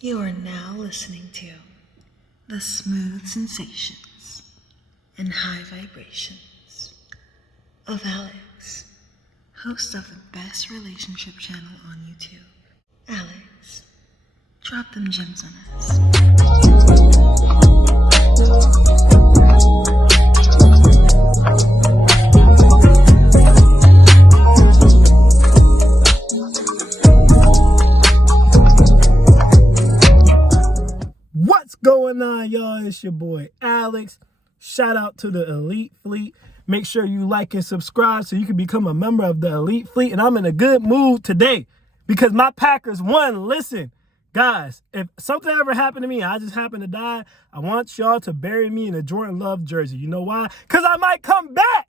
You are now listening to the smooth sensations and high vibrations of Alex, host of the best relationship channel on YouTube. Alex, drop them gems on us. What's going on, y'all? It's your boy Alex. Shout out to the Elite Fleet. Make sure you like and subscribe so you can become a member of the Elite Fleet. And I'm in a good mood today because my Packers won. Listen, guys, if something ever happened to me, I just happen to die, I want y'all to bury me in a Jordan Love jersey. You know why? Because I might come back.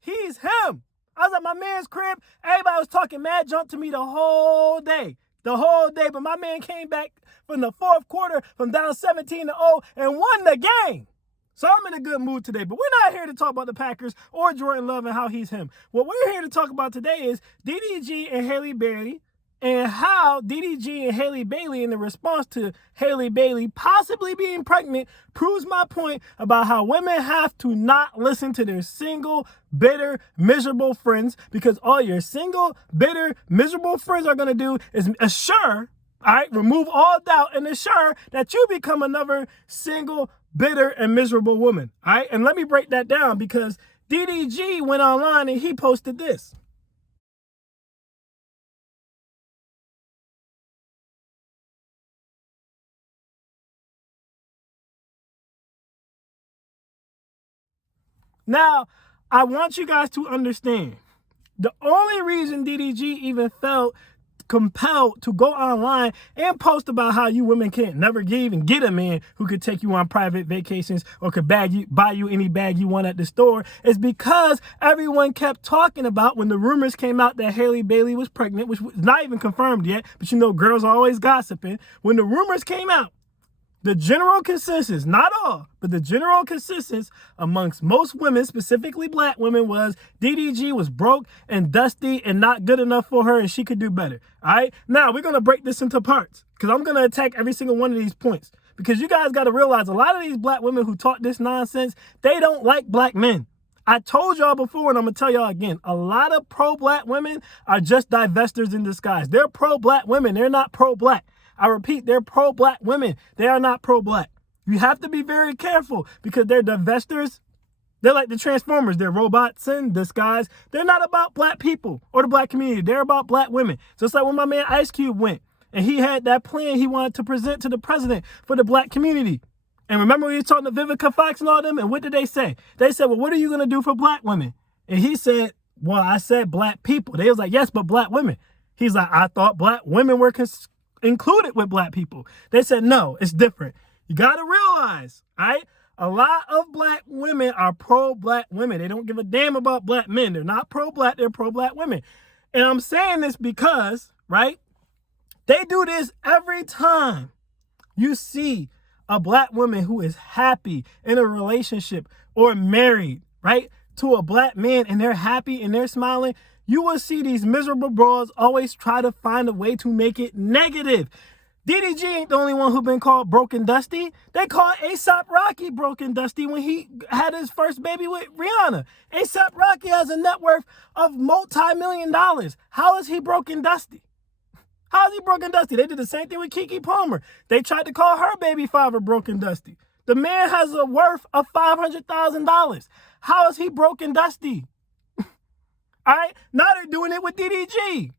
He's him. I was at my man's crib. Everybody was talking mad junk to me the whole day. But my man came back from the fourth quarter from down 17-0 and won the game. So I'm in a good mood today. But we're not here to talk about the Packers or Jordan Love and how he's him. What we're here to talk about today is DDG and Halle Bailey and how DDG and Halle Bailey, in the response to Halle Bailey possibly being pregnant, proves my point about how women have to not listen to their single, bitter, miserable friends, because all your single, bitter, miserable friends are going to do is assure, all right, remove all doubt and assure that you become another single, bitter, and miserable woman, all right? And let me break that down because DDG went online and he posted this. Now, I want you guys to understand, the only reason DDG even felt compelled to go online and post about how you women can't never even get a man who could take you on private vacations or could buy you any bag you want at the store is because everyone kept talking about when the rumors came out that Halle Bailey was pregnant, which was not even confirmed yet, but you know girls are always gossiping. When the rumors came out, the general consensus, not all, but the general consensus amongst most women, specifically black women, was DDG was broke and dusty and not good enough for her and she could do better. All right? Now, we're going to break this into parts because I'm going to attack every single one of these points because you guys got to realize a lot of these black women who talk this nonsense, they don't like black men. I told y'all before, and I'm going to tell y'all again, a lot of pro-black women are just divestors in disguise. They're pro-black women. They're not pro-black. I repeat, they're pro-black women. They are not pro-black. You have to be very careful because they're divestors. They're like the Transformers. They're robots in disguise. They're not about black people or the black community. They're about black women. So it's like when my man Ice Cube went and he had that plan he wanted to present to the president for the black community. And remember when he was talking to Vivica Fox and all them? And what did they say? They said, well, what are you going to do for black women? And he said, well, I said black people. They was like, yes, but black women. He's like, I thought black women were included with black people. They said, no, it's different. You got to realize, all right? A lot of black women are pro-black women. They don't give a damn about black men. They're not pro-black. They're pro-black women. And I'm saying this because, right, they do this every time you see a black woman who is happy in a relationship or married, right, to a black man and they're happy and they're smiling. You will see these miserable bras always try to find a way to make it negative. DDG ain't the only one who been called broken dusty. They called A$AP Rocky broken dusty when he had his first baby with Rihanna. A$AP Rocky has a net worth of multi-million dollars. How is he broken dusty? How is he broken dusty? They did the same thing with Keke Palmer. They tried to call her baby father broken dusty. The man has a worth of $500,000. How is he broken dusty? All right, now they're doing it with DDG,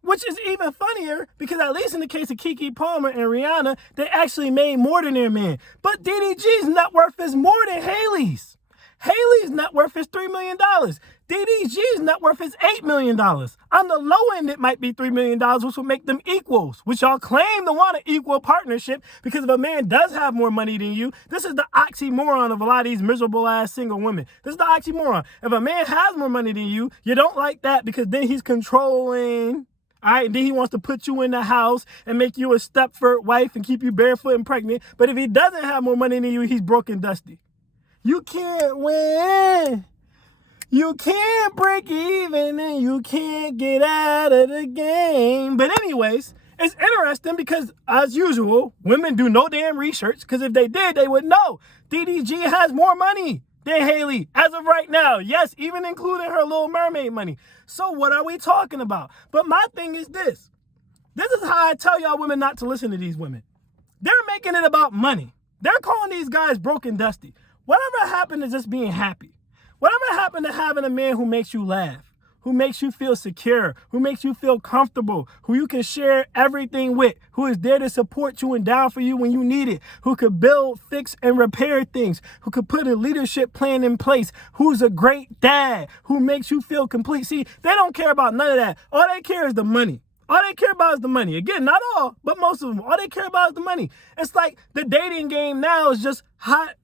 which is even funnier because at least in the case of Keke Palmer and Rihanna, they actually made more than their man. But DDG's net worth is more than Haley's. Haley's net worth is $3 million. DDG's net worth is $8 million. On the low end, it might be $3 million, which would make them equals, which y'all claim to want an equal partnership because if a man does have more money than you, this is the oxymoron of a lot of these miserable-ass single women. This is the oxymoron. If a man has more money than you don't like that because then he's controlling, all right, and then he wants to put you in the house and make you a Stepford wife and keep you barefoot and pregnant. But if he doesn't have more money than you, he's broken dusty. You can't win. You can't break even and you can't get out of the game. But anyways, It's interesting because, as usual, women do no damn research, because if they did, they would know DDG has more money than Hailey as of right now. Yes, even including her Little Mermaid money. So what are we talking about? But my thing is this. This is how I tell y'all women not to listen to these women. They're making it about money. They're calling these guys broke and dusty. Whatever happened to just being happy? Whatever happened to having a man who makes you laugh, who makes you feel secure, who makes you feel comfortable, who you can share everything with, who is there to support you and down for you when you need it, who could build, fix, and repair things, who could put a leadership plan in place, who's a great dad, who makes you feel complete. See, they don't care about none of that. All they care is the money. All they care about is the money. Again, not all, but most of them. All they care about is the money. It's like the dating game now is just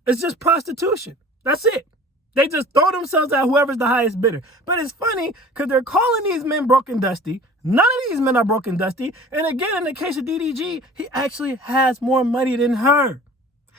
it's just prostitution. That's it. They just throw themselves at whoever's the highest bidder. But it's funny because they're calling these men broke and dusty. None of these men are broke and dusty. And again, in the case of DDG, he actually has more money than her.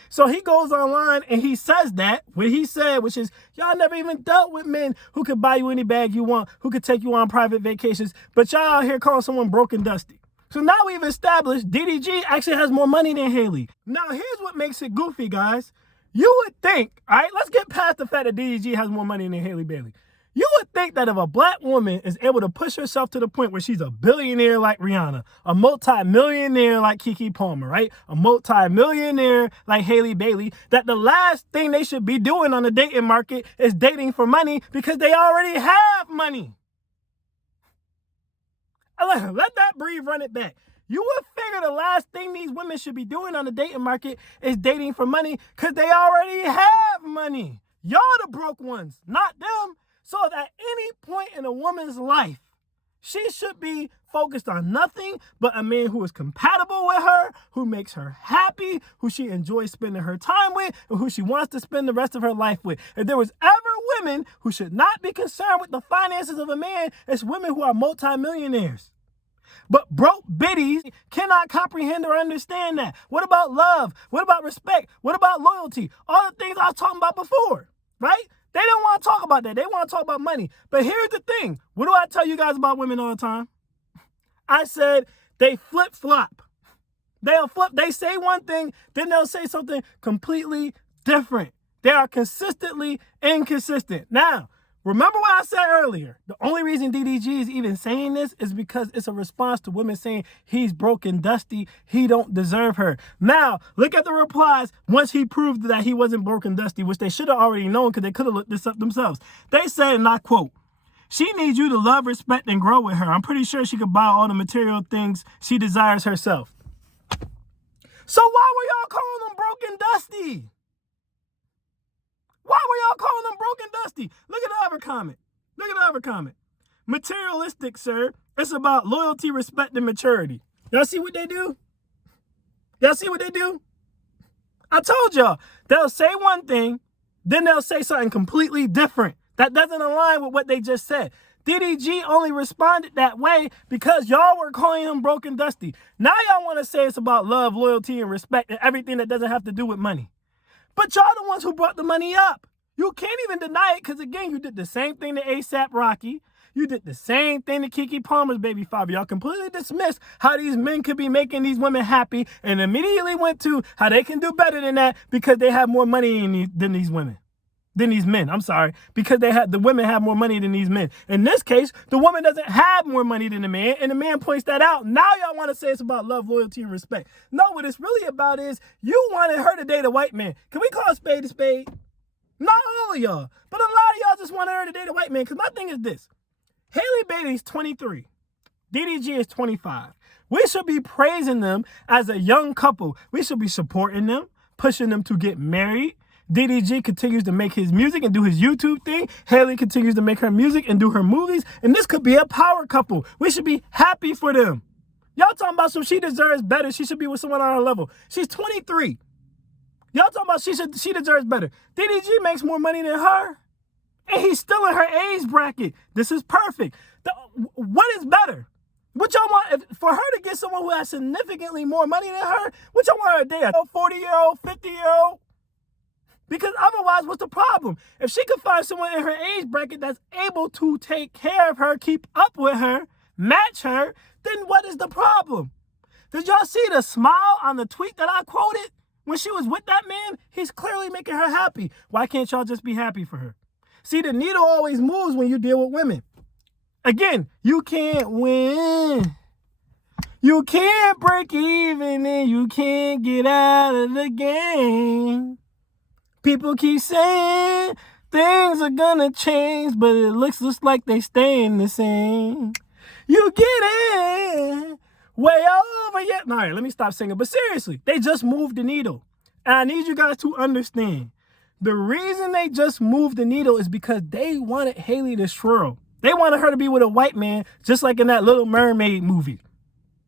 So he goes online and he says that, what he said, which is, y'all never even dealt with men who could buy you any bag you want, who could take you on private vacations, but y'all out here calling someone broke and dusty. So now we've established DDG actually has more money than Hailey. Now here's what makes it goofy, guys. You would think, all right, let's get past the fact that DDG has more money than Halle Bailey. You would think that if a black woman is able to push herself to the point where she's a billionaire like Rihanna, a multi-millionaire like Keke Palmer, right? A multi-millionaire like Halle Bailey, that the last thing they should be doing on the dating market is dating for money because they already have money. Let that breathe, run it back. You would figure the last thing these women should be doing on the dating market is dating for money because they already have money. Y'all the broke ones, not them. So if at any point in a woman's life, she should be focused on nothing but a man who is compatible with her, who makes her happy, who she enjoys spending her time with, and who she wants to spend the rest of her life with. If there was ever women who should not be concerned with the finances of a man, it's women who are multimillionaires. But broke biddies cannot comprehend or understand that. What about love? What about respect? What about loyalty? All the things I was talking about before, right? They don't want to talk about that. They want to talk about money. But here's the thing. What do I tell you guys about women all the time? I said they flip-flop. They'll flip. They say one thing, then they'll say something completely different. They are consistently inconsistent. Now, remember what I said earlier. The only reason DDG is even saying this is because it's a response to women saying he's broke and dusty. He don't deserve her. Now, look at the replies once he proved that he wasn't broke and dusty, which they should have already known because they could have looked this up themselves. They said, and I quote, "She needs you to love, respect, and grow with her. I'm pretty sure she could buy all the material things she desires herself." So why were y'all calling them broke and dusty? Why were y'all calling them broke and dusty? Look at the other comment. Look at the other comment. Materialistic, sir. It's about loyalty, respect, and maturity. Y'all see what they do? Y'all see what they do? I told y'all. They'll say one thing, then they'll say something completely different. That doesn't align with what they just said. DDG only responded that way because y'all were calling him broke and dusty. Now y'all want to say it's about love, loyalty, and respect, and everything that doesn't have to do with money. But y'all the ones who brought the money up. You can't even deny it because, again, you did the same thing to ASAP Rocky. You did the same thing to Keke Palmer's baby father. Y'all completely dismissed how these men could be making these women happy and immediately went to how they can do better than that because they have more money than these women. Than these men, I'm sorry, because the women have more money than these men. In this case, the woman doesn't have more money than the man, and the man points that out. Now y'all want to say it's about love, loyalty, and respect. No, what it's really about is you wanted her to date a white man. Can we call a spade a spade? Not all of y'all, but a lot of y'all just wanted her to date a white man, because my thing is this. Halle Bailey's 23. DDG is 25. We should be praising them as a young couple. We should be supporting them, pushing them to get married. DDG continues to make his music and do his YouTube thing. Hailey continues to make her music and do her movies. And this could be a power couple. We should be happy for them. Y'all talking about she deserves better. She should be with someone on her level. She's 23. Y'all talking about she deserves better. DDG makes more money than her. And he's still in her age bracket. This is perfect. What is better? What y'all want? For her to get someone who has significantly more money than her, what y'all want her to date? A 40-year-old, 50-year-old? Because otherwise, what's the problem? If she could find someone in her age bracket that's able to take care of her, keep up with her, match her, then what is the problem? Did y'all see the smile on the tweet that I quoted? When she was with that man, he's clearly making her happy. Why can't y'all just be happy for her? See, the needle always moves when you deal with women. Again, you can't win. You can't break even and you can't get out of the game. People keep saying things are gonna change, but it looks just like they staying the same. You get it way over yet. All right, let me stop singing. But seriously, they just moved the needle. And I need you guys to understand. The reason they just moved the needle is because they wanted Hailey to swirl. They wanted her to be with a white man, just like in that Little Mermaid movie.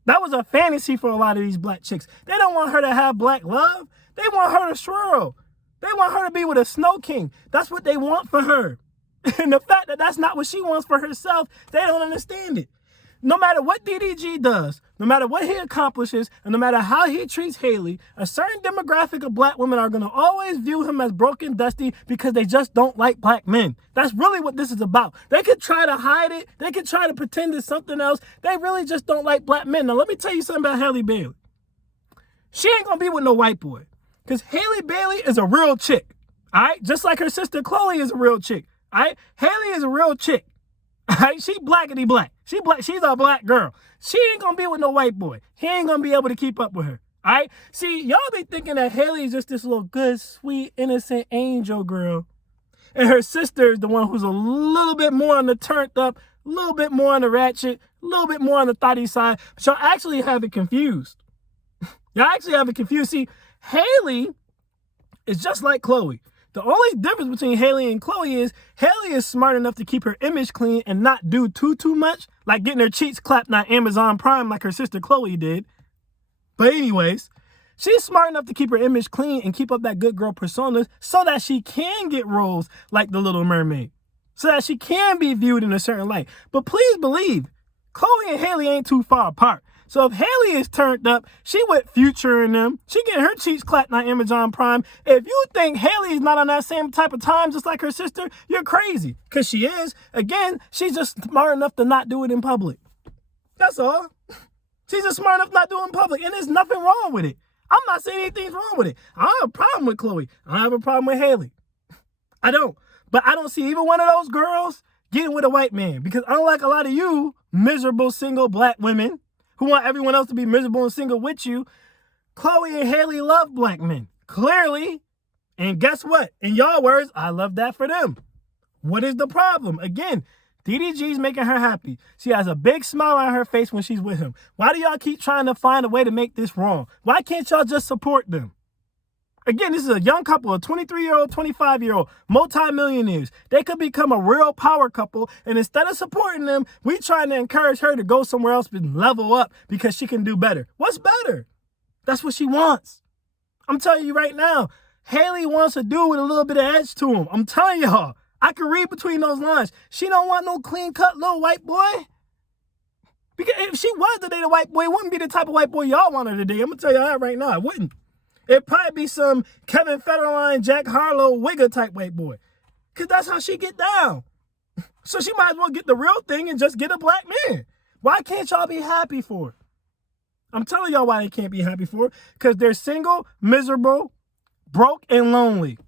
That was a fantasy for a lot of these black chicks. They don't want her to have black love. They want her to swirl. They want her to be with a snow king. That's what they want for her. And the fact that that's not what she wants for herself, they don't understand it. No matter what DDG does, no matter what he accomplishes, and no matter how he treats Hailey, a certain demographic of black women are going to always view him as broken, dusty, because they just don't like black men. That's really what this is about. They could try to hide it. They could try to pretend it's something else. They really just don't like black men. Now, let me tell you something about Halle Bailey. She ain't going to be with no white boy, because Halle Bailey is a real chick, all right? Just like her sister Chloe is a real chick, all right? Hailey is a real chick. Right? She blackity black. She's a black girl. She ain't gonna be with no white boy. He ain't gonna be able to keep up with her. All right? See, y'all be thinking that Hailey is just this little good, sweet, innocent angel girl. And her sister is the one who's a little bit more on the turned up, a little bit more on the ratchet, a little bit more on the thotty side. But y'all actually have it confused. Y'all actually have it confused. See, Hailey is just like Chloe. The only difference between Hailey and Chloe is Hailey is smart enough to keep her image clean and not do too much, like getting her cheeks clapped on Amazon Prime like her sister Chloe did. But anyways, she's smart enough to keep her image clean and keep up that good girl persona so that she can get roles like the Little Mermaid, so that she can be viewed in a certain light. But please believe, Chloe and Hailey ain't too far apart. So if Hailey is turned up, she with Future and them. She getting her cheeks clapped on Amazon Prime. If you think Hailey is not on that same type of time just like her sister, you're crazy. Because she is. Again, she's just smart enough to not do it in public. That's all. She's just smart enough not to do it in public. And there's nothing wrong with it. I'm not saying anything's wrong with it. I don't have a problem with Chloe. I don't have a problem with Hailey. I don't. But I don't see either one of those girls getting with a white man. Because unlike a lot of you miserable single black women who want everyone else to be miserable and single with you, Chloe and Hailey love black men, clearly. And guess what? In y'all words, I love that for them. What is the problem? Again, DDG's making her happy. She has a big smile on her face when she's with him. Why do y'all keep trying to find a way to make this wrong? Why can't y'all just support them? Again, this is a young couple, a 23-year-old, 25-year-old, multi-millionaires. They could become a real power couple, and instead of supporting them, we trying to encourage her to go somewhere else and level up because she can do better. What's better? That's what she wants. I'm telling you right now, Hailey wants a dude with a little bit of edge to him. I'm telling y'all, I can read between those lines. She don't want no clean-cut little white boy. Because if she was to date a white boy, it wouldn't be the type of white boy y'all want her to date. I'm going to tell you that right now. It wouldn't. It'd probably be some Kevin Federline, Jack Harlow, Wigger type white boy. Because that's how she get down. So she might as well get the real thing and just get a black man. Why can't y'all be happy for it? I'm telling y'all why they can't be happy for it. Because they're single, miserable, broke, and lonely.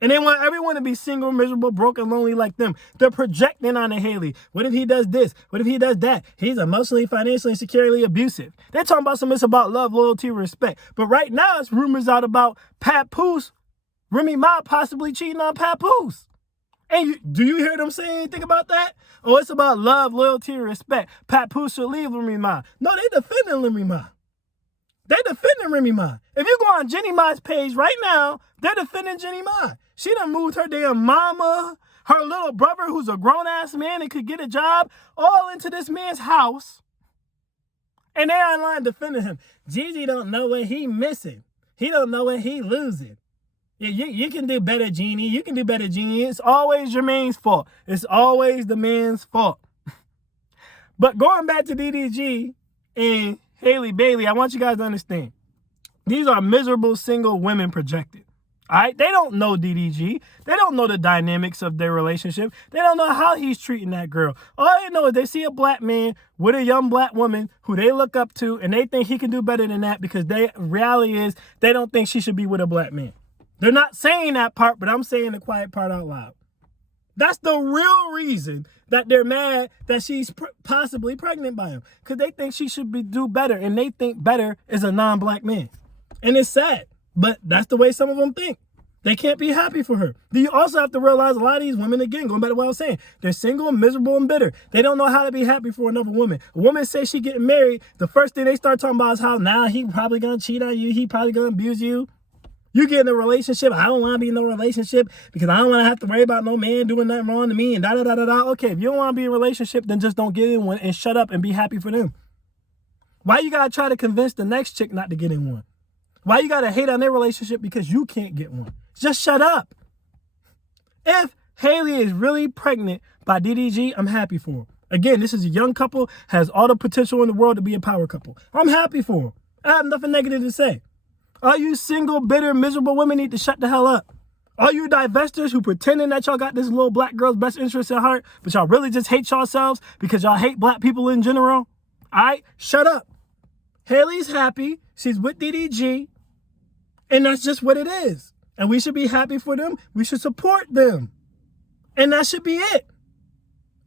And they want everyone to be single, miserable, broke, and lonely like them. They're projecting on Hailey. What if he does this? What if he does that? He's emotionally, financially, and securely abusive. They're talking about it's about love, loyalty, respect. But right now, it's rumors out about Papoose, Remy Ma possibly cheating on Papoose. And do you hear them saying anything about that? Oh, it's about love, loyalty, and respect. Papoose should leave Remy Ma. No, they defending Remy Ma. They defending Remy Ma. If you go on Jenny Ma's page right now, they're defending Jenny Ma. She done moved her damn mama, her little brother, who's a grown-ass man and could get a job, all into this man's house. And they're online defending him. Gigi don't know what he missing. He don't know what he losing. You can do better, Jeannie. You can do better, Jeannie. It's always Jermaine's fault. It's always the man's fault. But going back to DDG and Halle Bailey, I want you guys to understand. These are miserable single women projected. All right, they don't know DDG. They don't know the dynamics of their relationship. They don't know how he's treating that girl. All they know is they see a black man with a young black woman who they look up to, and they think he can do better than that because reality is they don't think she should be with a black man. They're not saying that part, but I'm saying the quiet part out loud. That's the real reason that they're mad that she's possibly pregnant by him, because they think she should do better, and they think better is a non-black man. And it's sad, but that's the way some of them think. They can't be happy for her. You also have to realize a lot of these women, again, going back to what I was saying, they're single, miserable, and bitter. They don't know how to be happy for another woman. A woman says she getting married, the first thing they start talking about is how now he probably going to cheat on you, he probably going to abuse you. You get in a relationship, I don't want to be in no relationship because I don't want to have to worry about no man doing nothing wrong to me and da-da-da-da-da. Okay, if you don't want to be in a relationship, then just don't get in one and shut up and be happy for them. Why you got to try to convince the next chick not to get in one? Why you got to hate on their relationship because you can't get one? Just shut up. If Haley is really pregnant by DDG, I'm happy for her. Again, this is a young couple, has all the potential in the world to be a power couple. I'm happy for them. I have nothing negative to say. All you single, bitter, miserable women need to shut the hell up. All you divestors who pretending that y'all got this little black girl's best interest at heart, but y'all really just hate yourselves because y'all hate black people in general. All right, shut up. Haley's happy. She's with DDG. And that's just what it is. And we should be happy for them. We should support them. And that should be it.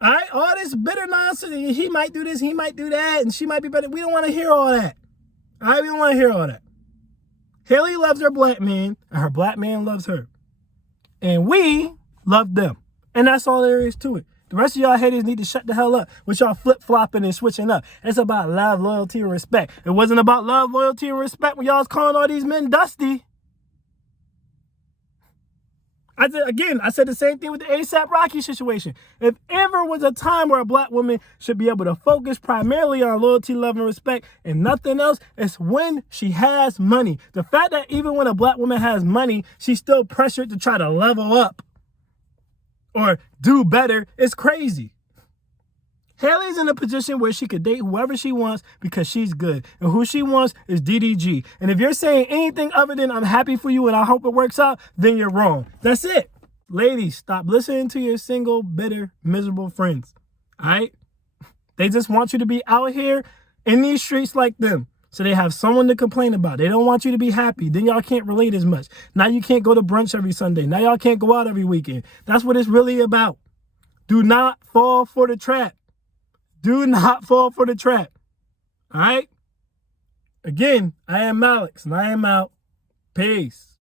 All right? All this bitter nonsense. He might do this, he might do that, and she might be better. We don't want to hear all that. All right? We don't want to hear all that. Haley loves her black man, and her black man loves her. And we love them. And that's all there is to it. The rest of y'all haters need to shut the hell up with y'all flip-flopping and switching up. It's about love, loyalty, and respect. It wasn't about love, loyalty, and respect when y'all was calling all these men dusty. I said the same thing with the A$AP Rocky situation. If ever was a time where a black woman should be able to focus primarily on loyalty, love, and respect and nothing else, it's when she has money. The fact that even when a black woman has money, she's still pressured to try to level up or do better is crazy. Haley's in a position where she could date whoever she wants because she's good. And who she wants is DDG. And if you're saying anything other than I'm happy for you and I hope it works out, then you're wrong. That's it. Ladies, stop listening to your single, bitter, miserable friends. All right? They just want you to be out here in these streets like them. So they have someone to complain about. They don't want you to be happy. Then y'all can't relate as much. Now you can't go to brunch every Sunday. Now y'all can't go out every weekend. That's what it's really about. Do not fall for the trap. Do not fall for the trap. All right? Again, I am Alex, and I am out. Peace.